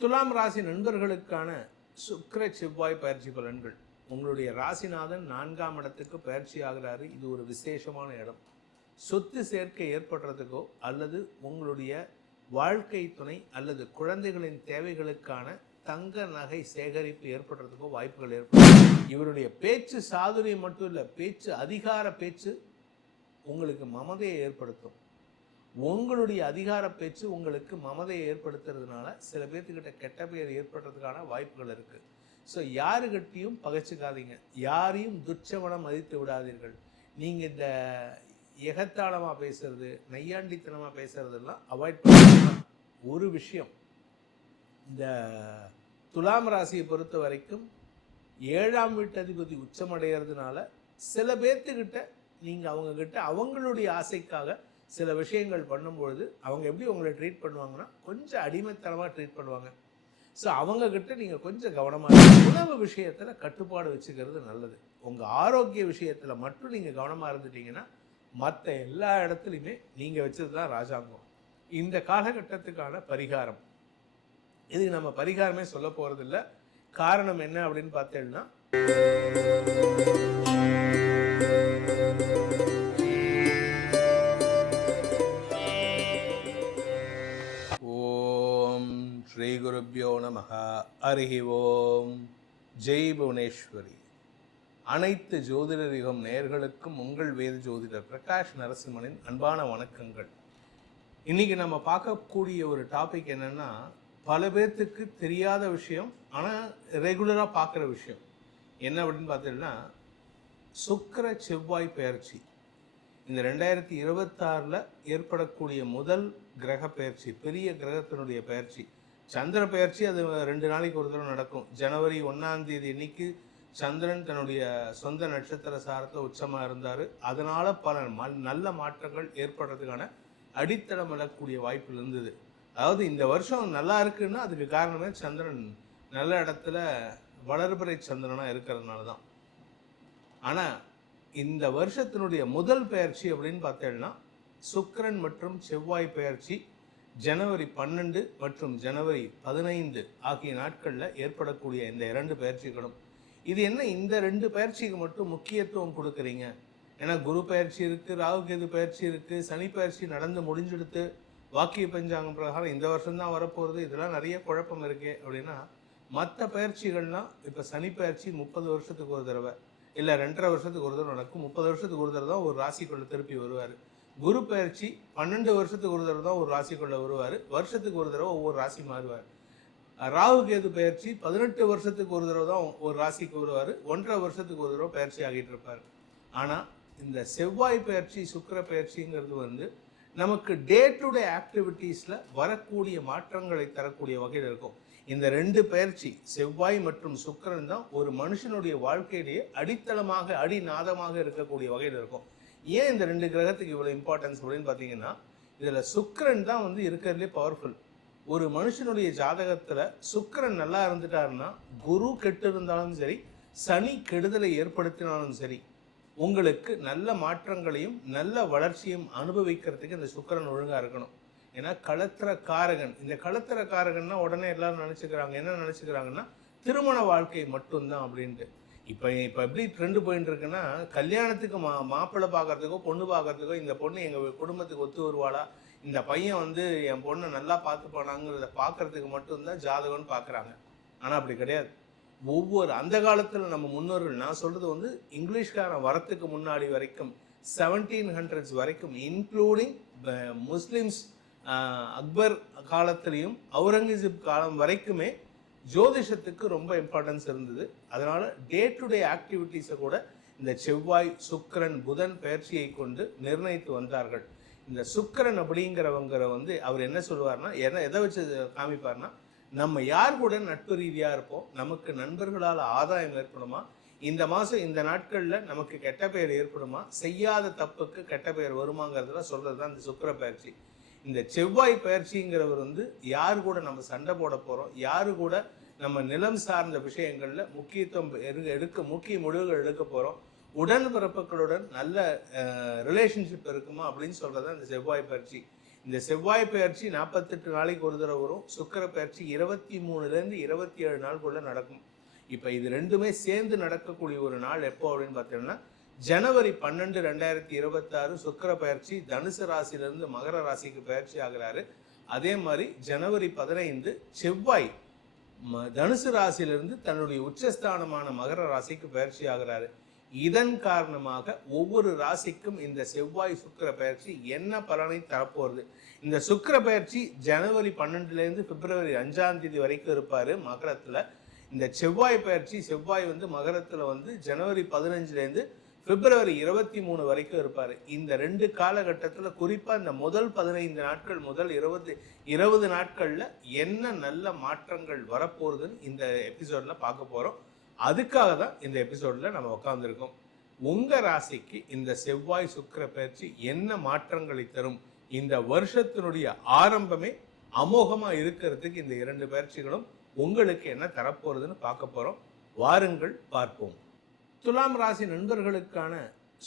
துலாம் ராசி நண்பர்களுக்கான சுக்கர செவ்வாய் பயிற்சி பலன்கள். உங்களுடைய ராசிநாதன் நான்காம் இடத்துக்கு பயிற்சி ஆகிறாரு. இது ஒரு விசேஷமான இடம். சொத்து சேர்க்கை ஏற்படுறதுக்கோ அல்லது உங்களுடைய வாழ்க்கை துணை அல்லது குழந்தைகளின் தேவைகளுக்கான தங்க நகை சேகரிப்பு ஏற்படுறதுக்கோ வாய்ப்புகள் ஏற்படும் இவருடைய பேச்சு சாதுரியம் மட்டும் இல்லை பேச்சு அதிகார பேச்சு உங்களுக்கு மமதையை ஏற்படுத்தும். உங்களுடைய அதிகார பேச்சு உங்களுக்கு மமதையை ஏற்படுத்துறதுனால சில பேர்த்துக்கிட்ட கெட்ட பெயர் ஏற்படுறதுக்கான வாய்ப்புகள் இருக்கு. ஸோ யாருக்கிட்டையும் பகைச்சிக்காதீங்க. யாரையும் துச்சவனம் மதித்து விடாதீர்கள். நீங்க இந்த எகத்தாளமா பேசுறது நையாண்டித்தனமா பேசுறதெல்லாம் அவாய்ட் பண்ண ஒரு விஷயம் இந்த துலாம் ராசியை பொறுத்த வரைக்கும் ஏழாம் வீட்டு அதிபதி உச்சமடைகிறதுனால சில பேர்த்துக்கிட்ட நீங்கள் அவங்கக்கிட்ட அவங்களுடைய ஆசைக்காக சில விஷயங்கள் பண்ணும்பொழுது அவங்க எப்படி உங்களை ட்ரீட் பண்ணுவாங்கன்னா கொஞ்சம் அடிமைத்தனமாக ட்ரீட் பண்ணுவாங்க. ஸோ அவங்கக்கிட்ட நீங்கள் கொஞ்சம் கவனமாக உணவு விஷயத்தில் கட்டுப்பாடு வச்சுக்கிறது நல்லது. உங்கள் ஆரோக்கிய விஷயத்தில் மட்டும் நீங்கள் கவனமாக இருந்துட்டீங்கன்னா மற்ற எல்லா இடத்துலையுமே நீங்கள் வச்சது தான் ராஜாங்கம். இந்த காலகட்டத்துக்கான பரிகாரம். இதுக்கு நம்ம பரிகாரமே சொல்ல போகிறதில்ல காரணம் என்ன அப்படின்னு பார்த்தேன்னா குருப்பியோ நம அருகி ஓம் ஜெய் புவனேஸ்வரி அனைத்து ஜோதிடர் யுகம் நேயர்களுக்கும் உங்கள் வேத ஜோதிடர் பிரகாஷ் நரசிம்மனின் அன்பான வணக்கங்கள் இன்னைக்கு நம்ம பார்க்கக்கூடிய ஒரு டாபிக் என்னன்னா பல பேர்த்துக்கு தெரியாத விஷயம் ஆனால் ரெகுலராக பார்க்குற விஷயம் என்ன அப்படின்னு பார்த்தீங்கன்னா சுக்கர செவ்வாய் பெயர்ச்சி இந்த ரெண்டாயிரத்தி இருபத்தாறில் ஏற்படக்கூடிய முதல் கிரக பெயர்ச்சி பெரிய கிரகத்தினுடைய பெயர்ச்சி சந்திர பெயர்ச்சி அது ரெண்டு நாளைக்கு ஒரு தடவை நடக்கும். ஜனவரி ஒன்றாம் தேதி இன்னைக்கு சந்திரன் தன்னுடைய சொந்த நட்சத்திர சாரத்தை உச்சமாக இருந்தார். அதனால் பல ம- நல்ல மாற்றங்கள் ஏற்படுறதுக்கான அடித்தளம் விடக்கூடிய வாய்ப்பு இருந்தது. அதாவது இந்த வருஷம் நல்லா இருக்குன்னா அதுக்கு காரணமே சந்திரன் நல்ல இடத்துல வளர்பிறை சந்திரனாக இருக்கிறதுனால தான் ஆனால் இந்த வருஷத்தினுடைய முதல் பெயர்ச்சி அப்படின்னு பார்த்தேன்னா சுக்கிரன் மற்றும் செவ்வாய் பெயர்ச்சி ஜனவரி பன்னெண்டு மற்றும் ஜனவரி பதினைந்து ஆகிய நாட்களில் ஏற்படக்கூடிய இந்த இரண்டு பயிற்சிகளும். இது என்ன இந்த ரெண்டு பயிற்சிக்கு மட்டும் முக்கியத்துவம் கொடுக்குறீங்க? ஏன்னா குரு பயிற்சி இருக்குது ராகு கேது பயிற்சி இருக்குது சனி பயிற்சி நடந்து முடிஞ்செடுத்து வாக்கிய பஞ்சாங்கம் பிரகாரம் இந்த வருஷம்தான் வரப்போகிறது இதெல்லாம் நிறைய குழப்பம் இருக்கே அப்படின்னா மற்ற பயிற்சிகள்லாம் இப்போ சனி பயிற்சி முப்பது வருஷத்துக்கு ஒரு தடவை இல்லை ரெண்டரை வருஷத்துக்கு ஒரு தடவை நடக்கும். முப்பது வருஷத்துக்கு ஒரு தடவை தான் ஒரு ராசிக்குள்ளே திருப்பி வருவார். குரு பயிற்சி பன்னெண்டு வருஷத்துக்கு ஒரு தடவை தான் ஒரு ராசிக்குள்ள வருவார். வருஷத்துக்கு ஒரு தடவை ஒவ்வொரு ராசி மாறுவார். ராகு கேது பயிற்சி பதினெட்டு வருஷத்துக்கு ஒரு தடவை தான் ஒரு ராசிக்கு வருவார். ஒன்றரை வருஷத்துக்கு ஒரு தடவை பயிற்சி ஆகிட்டு இருப்பார். ஆனால் இந்த செவ்வாய் பயிற்சி சுக்கிர பயிற்சிங்கிறது வந்து நமக்கு டே டு டே ஆக்டிவிட்டீஸில் வரக்கூடிய மாற்றங்களை தரக்கூடிய வகையில் இருக்கும். இந்த ரெண்டு பயிற்சி செவ்வாய் மற்றும் சுக்கிரன் தான் ஒரு மனுஷனுடைய வாழ்க்கையிலேயே அடித்தளமாக அடிநாதமாக இருக்கக்கூடிய வகையில் இருக்கும். ஏன் இந்த ரெண்டு கிரகத்துக்கு இவ்வளோ இம்பார்ட்டன்ஸ் அப்படின்னு பார்த்தீங்கன்னா இதில் சுக்கரன் தான் வந்து இருக்கிறதுலே பவர்ஃபுல் ஒரு மனுஷனுடைய ஜாதகத்தில் சுக்கிரன் நல்லா இருந்துட்டாருன்னா குரு கெட்டு இருந்தாலும் சரி சனி கெடுதலை ஏற்படுத்தினாலும் சரி உங்களுக்கு நல்ல மாற்றங்களையும் நல்ல வளர்ச்சியும் அனுபவிக்கிறதுக்கு இந்த சுக்கிரன் ஒழுங்காக இருக்கணும். ஏன்னா களத்திர காரகன் இந்த களத்திர காரகன்னா உடனே எல்லாரும் நினச்சிக்கிறாங்க. என்ன நினச்சிக்கிறாங்கன்னா திருமண வாழ்க்கை மட்டும்தான் அப்படின்ட்டு. இப்போ இப்போ எப்படி ட்ரெண்டு போயிட்டு இருக்குன்னா கல்யாணத்துக்கு மா மாப்பிள்ளை பார்க்கறதுக்கோ பொண்ணு பார்க்கறதுக்கோ இந்த பொண்ணு எங்கள் குடும்பத்துக்கு ஒத்து வருவாளா? இந்த பையன் வந்து என் பொண்ணை நல்லா பார்த்துப்பானாங்கிறத பார்க்கறதுக்கு மட்டும்தான் ஜாதகம்னு பார்க்குறாங்க. ஆனால் அப்படி கிடையாது. ஒவ்வொரு அந்த காலத்தில் நம்ம முன்னோர்கள் நான் சொல்கிறது வந்து இங்கிலீஷ்காரன் வரத்துக்கு முன்னாடி வரைக்கும் செவன்டீன் ஹண்ட்ரட்ஸ் வரைக்கும் இன்க்ளூடிங் முஸ்லீம்ஸ் அக்பர் காலத்திலையும் அவுரங்கசீப் காலம் வரைக்குமே ஜோதிஷத்துக்கு ரொம்ப இம்பார்ட்டன்ஸ் இருந்தது. அதனால டே டு டே ஆக்டிவிட்டீஸை கூட இந்த செவ்வாய் சுக்கரன் புதன் பயிற்சியை கொண்டு நிர்ணயித்து வந்தார்கள். இந்த சுக்கரன் அப்படிங்கிறவங்கிற வந்து அவர் என்ன சொல்லுவார்னா என்ன எதை வச்சு காமிப்பார்னா நம்ம யார் கூட நட்பு ரீதியாக இருப்போம் நமக்கு நண்பர்களால் ஆதாயம் ஏற்படுமா இந்த மாதம் இந்த நாட்களில் நமக்கு கெட்ட பெயர் ஏற்படுமா செய்யாத தப்புக்கு கெட்ட பெயர் வருமாங்கிறதுலாம் சொல்கிறது தான் இந்த சுக்கர பயிற்சி. இந்த செவ்வாய் பயிற்சிங்கிறவர் வந்து யார் கூட நம்ம சண்டை போட போகிறோம் யாரு கூட நம்ம நிலம் சார்ந்த விஷயங்களில் முக்கியத்துவம் எடுக்க முக்கிய முடிவுகள் எடுக்க போறோம். உடன்பிறப்புகளுடன் நல்ல ரிலேஷன்ஷிப் இருக்குமா அப்படின்னு சொல்கிறது தான் இந்த செவ்வாய் பயிற்சி. இந்த செவ்வாய் பயிற்சி நாற்பத்தெட்டு நாளைக்கு ஒரு தடவை வரும். சுக்கர பயிற்சி இருபத்தி மூணுலேருந்து இருபத்தி ஏழு நாளுக்குள்ள நடக்கும். இப்போ இது ரெண்டுமே சேர்ந்து நடக்கக்கூடிய ஒரு நாள் எப்போ அப்படின்னு பார்த்தீங்கன்னா ஜனவரி பன்னெண்டு ரெண்டாயிரத்தி இருபத்தாறு சுக்கர பயிற்சி தனுசு ராசியிலிருந்து மகர ராசிக்கு பயிற்சி ஆகிறாரு. அதே மாதிரி ஜனவரி பதினைந்து செவ்வாய் தனுசு ராசியிலிருந்து தன்னுடைய உச்சஸ்தானமான மகர ராசிக்கு பயிற்சி ஆகிறாரு. இதன் காரணமாக ஒவ்வொரு ராசிக்கும் இந்த செவ்வாய் சுக்கிர பயிற்சி என்ன பலனை தரப்போகிறது இந்த சுக்கிர பயிற்சி ஜனவரி பன்னெண்டுலேருந்து பிப்ரவரி அஞ்சாம் தேதி வரைக்கும் இருப்பார் மகரத்தில். இந்த செவ்வாய் பயிற்சி செவ்வாய் வந்து மகரத்தில் வந்து ஜனவரி பதினஞ்சுலேருந்து இருந்து பிப்ரவரி இருபத்தி மூணு வரைக்கும் இருப்பார். இந்த ரெண்டு காலகட்டத்தில் குறிப்பாக இந்த முதல் பதினைந்து நாட்கள் முதல் இருபது இருபது நாட்களில் என்ன நல்ல மாற்றங்கள் வரப்போகுதுன்னு இந்த எபிசோடில் பார்க்க போகிறோம் அதுக்காக தான் இந்த எபிசோடில் நம்ம உட்காந்துருக்கோம் உங்கள் ராசிக்கு இந்த செவ்வாய் சுக்கிர பயிற்சி என்ன மாற்றங்களை தரும்? இந்த வருஷத்தினுடைய ஆரம்பமே அமோகமாக இருக்கிறதுக்கு இந்த இரண்டு பயிற்சிகளும் உங்களுக்கு என்ன தரப்போகிறதுன்னு பார்க்க போகிறோம் வாருங்கள் பார்ப்போம். துலாம் ராசி நண்பர்களுக்கான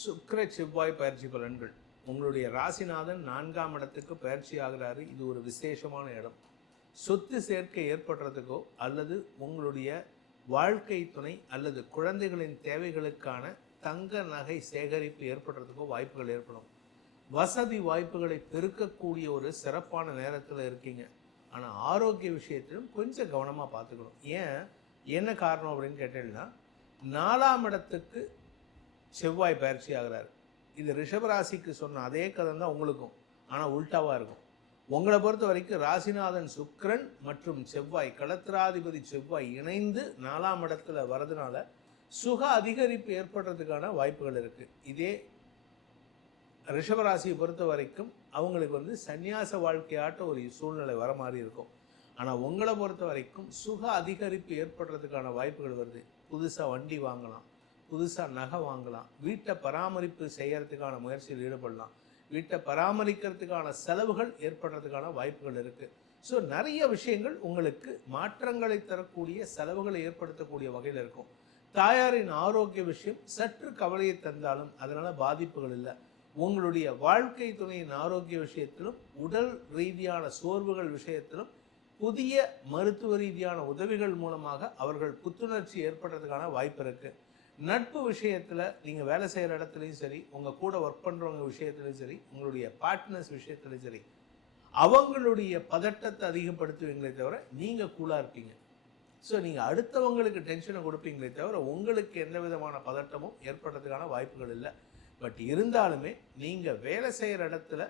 சுக்கர செவ்வாய் பயிற்சி பலன்கள். உங்களுடைய ராசிநாதன் நான்காம் இடத்துக்கு பயிற்சி ஆகிறாரு. இது ஒரு விசேஷமான இடம். சொத்து சேர்க்கை ஏற்படுறதுக்கோ அல்லது உங்களுடைய வாழ்க்கை துணை அல்லது குழந்தைகளின் தேவைகளுக்கான தங்க நகை சேகரிப்பு ஏற்படுறதுக்கோ வாய்ப்புகள் ஏற்படும். வசதி வாய்ப்புகளை பெருக்கக்கூடிய ஒரு சிறப்பான நேரத்தில் இருக்கீங்க. ஆனால் ஆரோக்கிய விஷயத்திலும் கொஞ்சம் கவனமாக பார்த்துக்கணும். ஏன்? என்ன காரணம் அப்படின்னு கேட்டீங்கன்னா நாலாம் இடத்துக்கு செவ்வாய் பயிற்சி ஆகிறார். இது ரிஷபராசிக்கு சொன்ன அதே கதை தான் உங்களுக்கும். ஆனால் உல்ட்டாவாக இருக்கும். உங்களை பொறுத்த வரைக்கும் ராசிநாதன் சுக்ரன் மற்றும் செவ்வாய் களத்திராதிபதி செவ்வாய் இணைந்து நாலாம் இடத்துல வரதுனால சுக அதிகரிப்பு ஏற்படுறதுக்கான வாய்ப்புகள் இருக்குது இதே ரிஷபராசியை பொறுத்த வரைக்கும் அவங்களுக்கு வந்து சந்நியாச வாழ்க்கையாட்ட ஒரு சூழ்நிலை வர மாதிரி இருக்கும். ஆனால் உங்களை பொறுத்த வரைக்கும் சுக அதிகரிப்பு ஏற்படுறதுக்கான வாய்ப்புகள் வருது. புதுசாக வண்டி வாங்கலாம் புதுசாக நகை வாங்கலாம் வீட்டை பராமரிப்பு செய்கிறதுக்கான முயற்சியில் ஈடுபடலாம். வீட்டை பராமரிக்கிறதுக்கான செலவுகள் ஏற்படுறதுக்கான வாய்ப்புகள் இருக்குது ஸோ நிறைய விஷயங்கள் உங்களுக்கு மாற்றங்களை தரக்கூடிய செலவுகளை ஏற்படுத்தக்கூடிய வகையில் இருக்கும். தாயாரின் ஆரோக்கிய விஷயம் சற்று கவலையை தந்தாலும் அதனால் பாதிப்புகள் இல்லை. உங்களுடைய வாழ்க்கை துணையின் ஆரோக்கிய விஷயத்திலும் உடல் ரீதியான சோர்வுகள் விஷயத்திலும் புதிய மருத்துவ ரீதியான உதவிகள் மூலமாக அவர்கள் புத்துணர்ச்சி ஏற்படுறதுக்கான வாய்ப்பு இருக்குது நட்பு விஷயத்தில் நீங்கள் வேலை செய்கிற இடத்துலையும் சரி உங்கள் கூட ஒர்க் பண்ணுறவங்க விஷயத்துலையும் சரி உங்களுடைய பார்ட்னர்ஸ் விஷயத்துலையும் சரி அவங்களுடைய பதட்டத்தை அதிகப்படுத்துவீங்களே தவிர நீங்கள் கூலாக இருப்பீங்க. ஸோ நீங்கள் அடுத்தவங்களுக்கு டென்ஷனை கொடுப்பீங்களே தவிர உங்களுக்கு எந்த விதமான பதட்டமும் ஏற்படுறதுக்கான வாய்ப்புகள் இல்லை. பட் இருந்தாலுமே நீங்கள் வேலை செய்கிற இடத்துல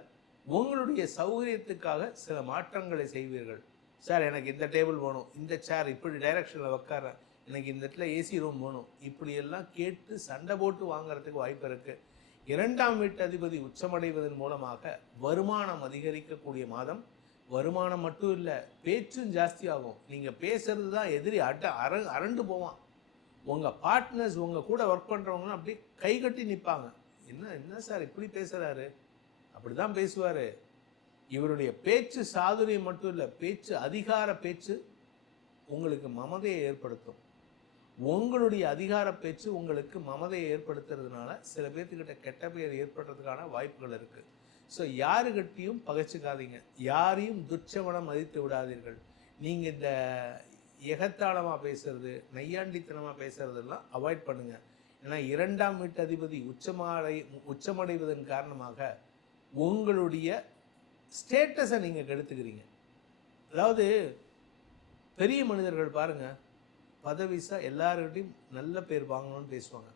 உங்களுடைய சௌகரியத்துக்காக சில மாற்றங்களை செய்வீர்கள். சார் எனக்கு இந்த டேபிள் வேணும். இந்த சேர் இப்படி டைரக்ஷனில் உட்காரேன் எனக்கு இந்த இடத்துல ஏசி ரூம் வேணும். இப்படியெல்லாம் கேட்டு சண்டை போட்டு வாங்குறதுக்கு வாய்ப்பு இருக்குது இரண்டாம் வீட்டு அதிபதி உச்சமடைவதன் மூலமாக வருமானம் அதிகரிக்கக்கூடிய மாதம். வருமானம் மட்டும் இல்லை பேச்சும் ஜாஸ்தி ஆகும் நீங்கள் பேசுறது தான் எதிரி அட்ட அர அரண்டு போவான். உங்கள் பார்ட்னர்ஸ் உங்கள் கூட ஒர்க் பண்ணுறவங்களாம் அப்படியே கை கட்டி நிற்பாங்க என்ன என்ன சார் இப்படி பேசுகிறாரு அப்படி தான் பேசுவார். இவருடைய பேச்சு சாதுரியம் மட்டும் இல்லை பேச்சு அதிகார பேச்சு உங்களுக்கு மமதையை ஏற்படுத்தும். உங்களுடைய அதிகார பேச்சு உங்களுக்கு மமதையை ஏற்படுத்துறதுனால சில பேர்த்துக்கிட்ட கெட்ட பெயர் ஏற்படுறதுக்கான வாய்ப்புகள் இருக்குது ஸோ யாருக்கிட்டையும் பகைச்சிக்காதீங்க. யாரையும் துச்சவனம் மதித்து விடாதீர்கள். நீங்கள் இந்த எகத்தாளமாக பேசுறது நையாண்டித்தனமாக பேசுறதெல்லாம் அவாய்ட் பண்ணுங்கள் ஏன்னா இரண்டாம் வீட்டு அதிபதி உச்சமடை உச்சமடைவதன் காரணமாக உங்களுடைய ஸ்டேட்டஸை நீங்கள் கெடுத்துக்கிறீங்க. அதாவது பெரிய மனிதர்கள் பாருங்கள் பதவிசா எல்லார்கிட்டையும் நல்ல பேர் வாங்கணும்னு பேசுவாங்க.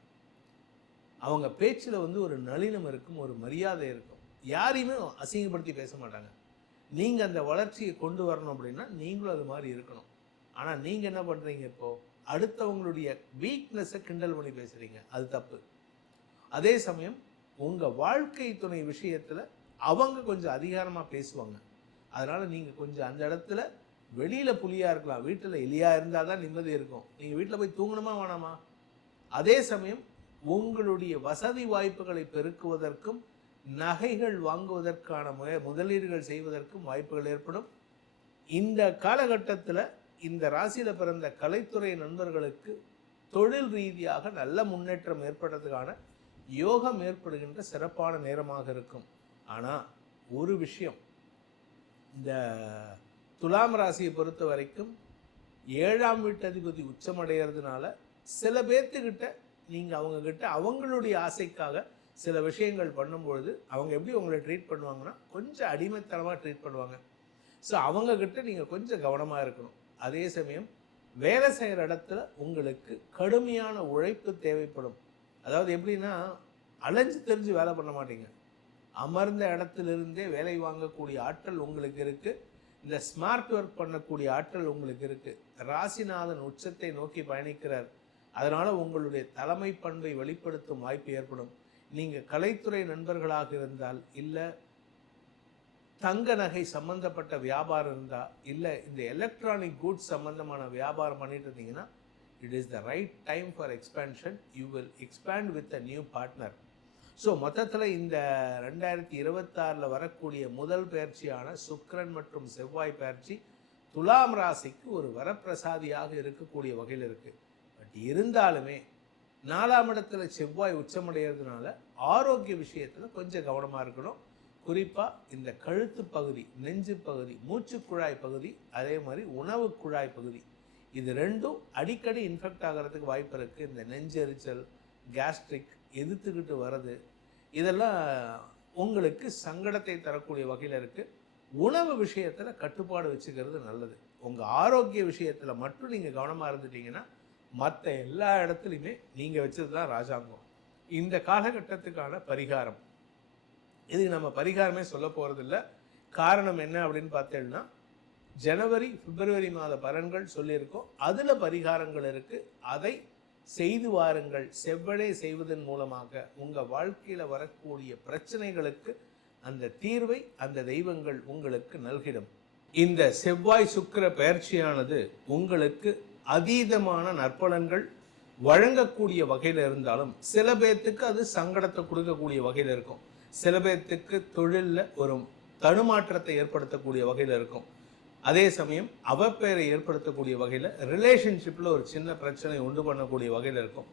அவங்க பேச்சில் வந்து ஒரு நளினம் இருக்கும் ஒரு மரியாதை இருக்கும். யாரையுமே அசிங்கப்படுத்தி பேச மாட்டாங்க. நீங்கள் அந்த வளர்ச்சியை கொண்டு வரணும் அப்படின்னா நீங்களும் அது மாதிரி இருக்கணும். ஆனால் நீங்கள் என்ன பண்ணுறீங்க இப்போது அடுத்தவங்களுடைய வீக்னஸை கிண்டல் பண்ணி பேசுகிறீங்க அது தப்பு. அதே சமயம் உங்கள் வாழ்க்கை துணை விஷயத்தில் அவங்க கொஞ்சம் அதிகாரமாக பேசுவாங்க. அதனால் நீங்கள் கொஞ்சம் அந்த இடத்துல வெளியில் புலியாக இருக்கலாம் வீட்டில் எலியாக இருந்தால் தான் நிம்மதி இருக்கும். நீங்கள் வீட்டில் போய் தூங்கணுமா வேணாமா? அதே சமயம் உங்களுடைய வசதி வாய்ப்புகளை பெருக்குவதற்கும் நகைகள் வாங்குவதற்கான முய முதலீடுகள் செய்வதற்கும் வாய்ப்புகள் ஏற்படும். இந்த காலகட்டத்தில் இந்த ராசியில் பிறந்த கலைத்துறை நண்பர்களுக்கு தொழில் ரீதியாக நல்ல முன்னேற்றம் ஏற்படுறதுக்கான யோகம் ஏற்படுகின்ற சிறப்பான நேரமாக இருக்கும். ஆனால் ஒரு விஷயம். இந்த துலாம் ராசியை பொறுத்த வரைக்கும் ஏழாம் வீட்டு அதிபதி உச்சமடைகிறதுனால சில பேர்த்துக்கிட்ட நீங்கள் அவங்கக்கிட்ட அவங்களுடைய ஆசைக்காக சில விஷயங்கள் பண்ணும்பொழுது அவங்க எப்படி உங்களை ட்ரீட் பண்ணுவாங்கன்னா கொஞ்சம் அடிமைத்தனமாக ட்ரீட் பண்ணுவாங்க. ஸோ அவங்கக்கிட்ட நீங்கள் கொஞ்சம் கவனமாக இருக்கணும். அதே சமயம் வேலை செய்கிற இடத்துல உங்களுக்கு கடுமையான உழைப்பு தேவைப்படும். அதாவது எப்படின்னா அலைஞ்சு தெரிஞ்சு வேலை பண்ண மாட்டீங்க. அமர்ந்த இடத்திலிருந்தே வேலை வாங்கக்கூடிய ஆற்றல் உங்களுக்கு இருக்குது இந்த ஸ்மார்ட் ஒர்க் பண்ணக்கூடிய ஆற்றல் உங்களுக்கு இருக்குது ராசிநாதன் உச்சத்தை நோக்கி பயணிக்கிறார். அதனால் உங்களுடைய தலைமை பண்பை வெளிப்படுத்தும் வாய்ப்பு ஏற்படும். நீங்கள் கலைத்துறை நண்பர்களாக இருந்தால் இல்லை தங்க நகை சம்பந்தப்பட்ட வியாபாரம் இருந்தால் இல்லை இந்த எலக்ட்ரானிக் கூட்ஸ் சம்பந்தமான வியாபாரம் பண்ணிட்டு இருந்தீங்கன்னா it is the right time for expansion you will expand with a new partner so மொத்தத்தில் இந்த ரெண்டாயிரத்தி இருபத்தாறில் வரக்கூடிய முதல் பயிற்சியான சுக்ரன் மற்றும் செவ்வாய் பயிற்சி துலாம் ராசிக்கு ஒரு வரப்பிரசாதியாக இருக்கக்கூடிய வகையில் இருக்குது பட் இருந்தாலுமே நாலாம் இடத்துல செவ்வாய் உச்சமடைகிறதுனால ஆரோக்கிய விஷயத்தில் கொஞ்சம் கவனமாக இருக்கணும். குறிப்பாக இந்த கழுத்து பகுதி நெஞ்சு பகுதி மூச்சு குழாய் பகுதி அதே மாதிரி உணவு குழாய் பகுதி. இது ரெண்டும் அடிக்கடி இன்ஃபெக்ட் ஆகிறதுக்கு வாய்ப்பு இருக்குது இந்த நெஞ்செரிச்சல் கேஸ்ட்ரிக் எதிர்த்துக்கிட்டு வர்றது இதெல்லாம் உங்களுக்கு சங்கடத்தை தரக்கூடிய வகையில் இருக்குது உணவு விஷயத்தில் கட்டுப்பாடு வச்சுக்கிறது நல்லது. உங்கள் ஆரோக்கிய விஷயத்தில் மட்டும் நீங்கள் கவனமாக இருந்துட்டீங்கன்னா மற்ற எல்லா இடத்துலையுமே நீங்கள் வச்சது தான் ராஜாங்கம். இந்த காலகட்டத்துக்கான பரிகாரம். இதுக்கு நம்ம பரிகாரமே சொல்ல போகிறதில்ல காரணம் என்ன அப்படின்னு பார்த்தேன்னா ஜனவரி பிப்ரவரி மாத பலன்கள் சொல்லியிருக்கோம். அதில் பரிகாரங்கள் இருக்குது அதை செய்து வாருங்கள். செவ்வடே செய்வதன் மூலமாக உங்கள் வாழ்க்கையில் வரக்கூடிய பிரச்சனைகளுக்கு அந்த தீர்வை அந்த தெய்வங்கள் உங்களுக்கு நல்கிடும். இந்த செவ்வாய் சுக்கிர பயிற்சியானது உங்களுக்கு அதீதமான நற்பலன்கள் வழங்கக்கூடிய வகையில் இருந்தாலும் சில பேர்த்துக்கு அது சங்கடத்தை கொடுக்கக்கூடிய வகையில் இருக்கும். சில பேர்த்துக்கு தொழிலில் ஒரு தடுமாற்றத்தை ஏற்படுத்தக்கூடிய வகையில் இருக்கும். அதே சமயம் அவப்பெயரை ஏற்படுத்தக்கூடிய வகையில் ரிலேஷன்ஷிப்பில் ஒரு சின்ன பிரச்சனை உண்டு பண்ணக்கூடிய வகையில் இருக்கும்.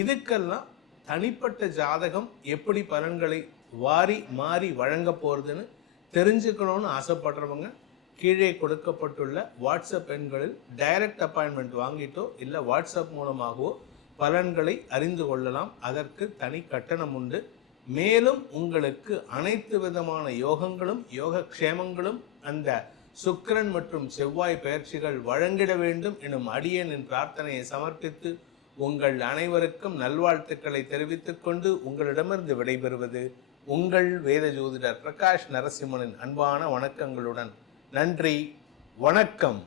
இதுக்கெல்லாம் தனிப்பட்ட ஜாதகம் எப்படி பலன்களை வாரி மாறி வழங்க போகிறதுன்னு தெரிஞ்சுக்கணும்னு ஆசைப்படுறவங்க கீழே கொடுக்கப்பட்டுள்ள வாட்ஸ்அப் எண்களில் டைரக்ட் அப்பாயின்மெண்ட் வாங்கிட்டோ இல்லை வாட்ஸ்அப் மூலமாகவோ பலன்களை அறிந்து கொள்ளலாம். அதற்கு தனி கட்டணம் உண்டு. மேலும் உங்களுக்கு அனைத்து விதமான யோகங்களும் யோக க்ஷேமங்களும் அந்த சுக்கிரன் மற்றும் செவ்வாய் பயிற்சிகள் வழங்கிட வேண்டும் எனும் அடியனின் பிரார்த்தனையை சமர்ப்பித்து உங்கள் அனைவருக்கும் நல்வாழ்த்துக்களை தெரிவித்துக் கொண்டு உங்களிடமிருந்து விடைபெறுவது உங்கள் வேத ஜோதிடர் பிரகாஷ் நரசிம்மனின் அன்பான வணக்கங்களுடன். நன்றி. வணக்கம்.